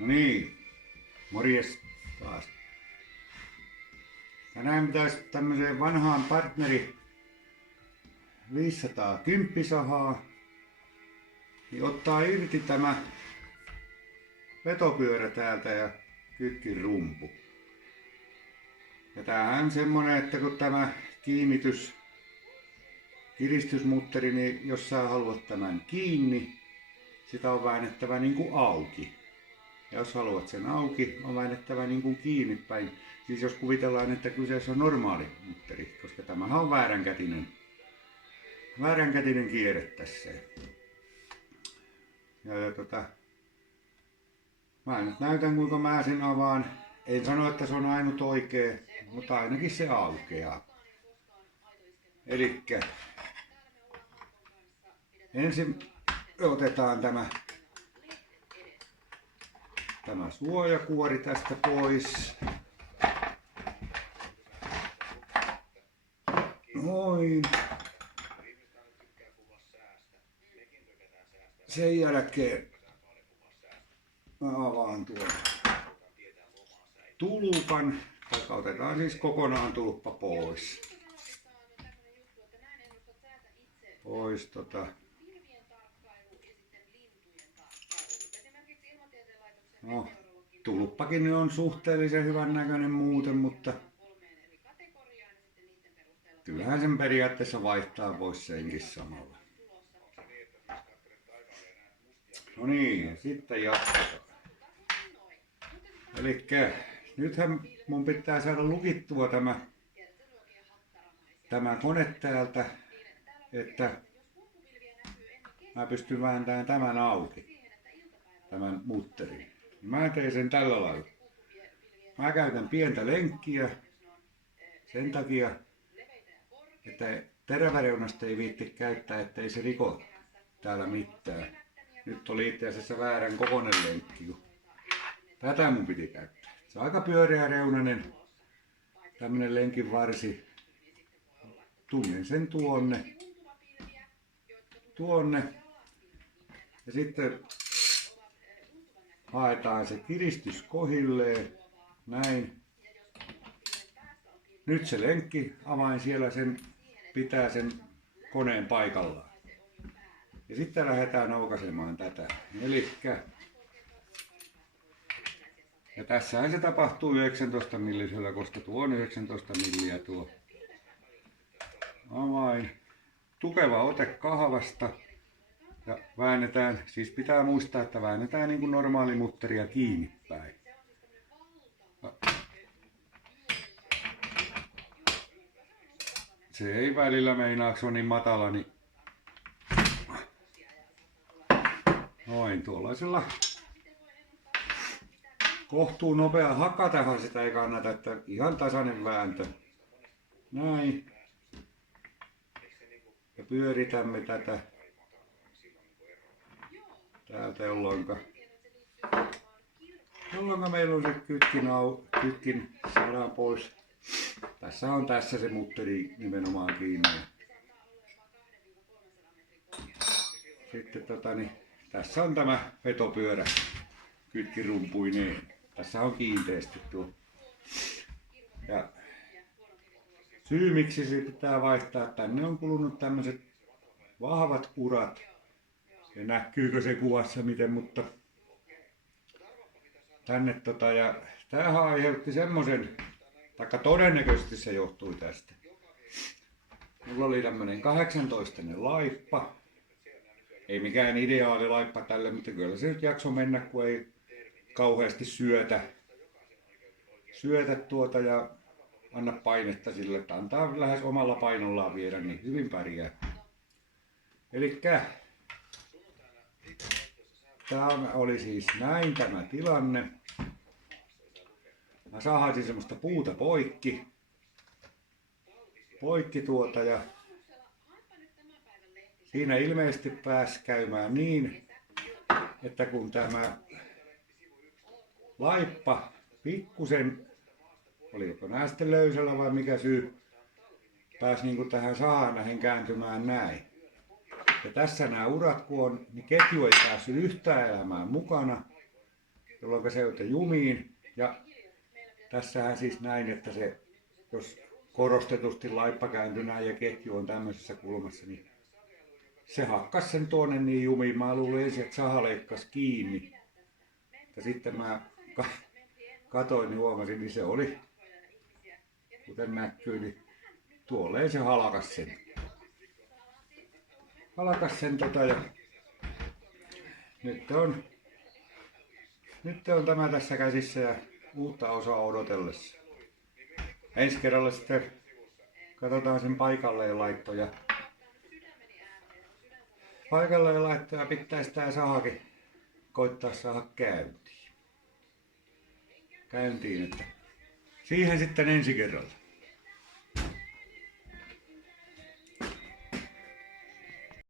No niin, morjes taas. Tänään pitäisi tämmöiseen vanhaan partneri 510 sahaa niin ottaa irti tämä vetopyörä täältä ja kytkin rumpu. Ja tämähän on semmonen, että kun tämä kiristysmutteri, niin jos sä haluat tämän kiinni, sitä on väännettävä niin kuin auki. Ja jos haluat sen auki, on väännettävä niin kuin kiinni päin. Siis jos kuvitellaan, että kyseessä on normaali mutteri, koska tämähän on vääränkätinen kierre tässä. Mä nyt näytän kuinka mä sen avaan. En sano, että se on ainut oikea, mutta ainakin se aukeaa. Elikkä ensin otetaan tämä suojakuori tästä pois. Noin. Sen jälkeen mä avaan tuon tulpan. Otetaan siis kokonaan tulppa pois. No, tulppakin on suhteellisen hyvän näköinen muuten, mutta kyllähän sen periaatteessa vaihtaa pois senkin samalla. No niin, sitten jatketaan. Elikkä nythän mun pitää saada lukittua tämä kone täältä, että mä pystyn vääntämään tämän auki, tämän mutterin. Mä teen sen tällä lailla. Mä käytän pientä lenkkiä sen takia, että teräväreunasta ei viitti käyttää, ettei se riko täällä mitään. Nyt oli itse asiassa väärän kokoinen lenkki. Tätä mun piti käyttää. Se on aika pyöreä reunainen tämmönen lenkin varsi. Tunnen sen tuonne. Ja sitten haetaan se kiristys kohilleen. Näin. Nyt se lenkki avain siellä pitää sen koneen paikallaan. Ja sitten lähdetään aukaisemaan tätä. Elikkä. Ja tässähän se tapahtuu 19 millisellä, koska tuo on 19 milliä tuo avain. Tukeva ote kahvasta. Ja väännetään, siis pitää muistaa, että väännetään niin kuin normaali mutteria kiinni päin. Se ei välillä meinaa, kun se on niin matala, niin noin tuollaisella kohtuu nopea hakatahan sitä ei kannata, että ihan tasainen vääntö. Näin. Ja pyöritämme tätä täältä jolloinka meillä on se kytkin saadaan pois. Tässä on se mutteri nimenomaan kiinni. Sitten tässä on tämä vetopyörä kytkirumpuineen. Tässä on kiinteästi tuo. Ja syy miksi se pitää vaihtaa, tänne on kulunut tämmöiset vahvat urat. Ja näkyykö se kuvassa miten, mutta tänne ja tämähän aiheutti semmoisen, taikka todennäköisesti se johtui tästä. Mulla oli tämmönen 18 laippa. Ei mikään ideaali laippa tälle, mutta kyllä se nyt jaksoi mennä, kun ei kauheasti syötä ja anna painetta sille, että antaa lähes omalla painollaan viedä, niin hyvin pärjää. Elikkä tämä oli siis näin tämä tilanne. Mä sahasin semmoista puuta poikki ja siinä ilmeisesti pääsi käymään niin, että kun tämä laippa pikkusen, oliko nää sitten löysällä vai mikä syy, pääsi niin kuin tähän sahaan nähen kääntymään näin. Ja tässä nämä urat kun on, niin ketju ei päässyt yhtään elämään mukana. jolloin se joutui jumiin. Ja tässähän siis näin, että se, jos korostetusti laippa kääntyi näin ja ketju on tämmöisessä kulmassa, niin se hakkas sen tuonne niin jumiin. Mä luulin ensin, että saha leikkasi kiinni. Ja sitten mä katoin, niin huomasin, niin se oli, kuten näkyy, niin tuolleen se halakas sen. Ja nyt on tämä tässä käsissä ja uutta osaa odotellessa. Ensi kerralla sitten katsotaan sen paikalleen laitto ja pitäisi tää sahakin koittaa saada käyntiin. Että siihen sitten ensi kerralla.